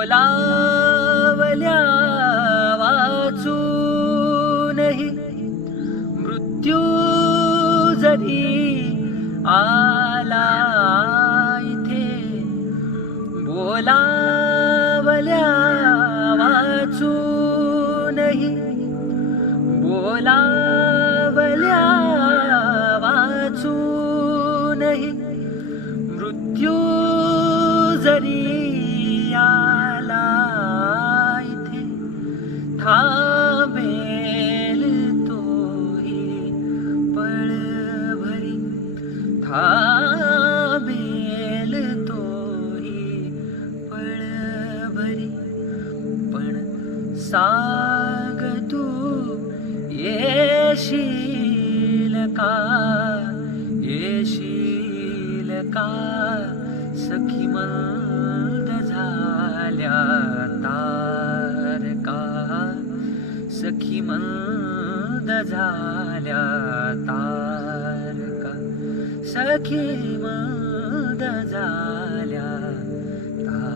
बोलावल्या वाचूनही मृत्यू जरी आला इथे, बोलावल्या वाचूनही, बोलावल्या वाचूनही मृत्यू जरी आला इथे, थांबेल तोही पळभरी, थांबेल तोही पळभरी. पण सांग तू येशील का, येशील का, सखी मंद झाल्या तारका, सखी मंद झाल्या तारका, सखी मंद झाल्या